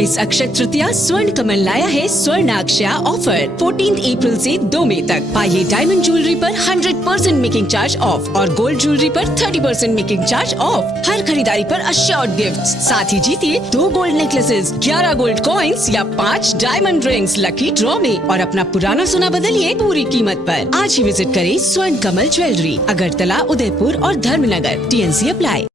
इस अक्षय तृतीया स्वर्ण कमल लाया है स्वर्ण अक्षया ऑफर 14 अप्रैल से 2 मई तक। पाइए diamond jewellery per 100% making charge of और gold jewellery per 30% making charge of. हर खरीदारी पर अश्योर्ड गिफ्ट्स, साथ ही जीतिए 2 गोल्ड नेकलेसेस, 11 गोल्ड कॉइन्स या 5 डायमंड रिंग्स लकी ड्रॉ में और अपना पुराना सोना बदलिए पूरी कीमत पर। आज ही विजिट करें स्वर्ण कमल ज्वेलरी, अगरतला, उदयपुर और धर्मनगर। TNC apply.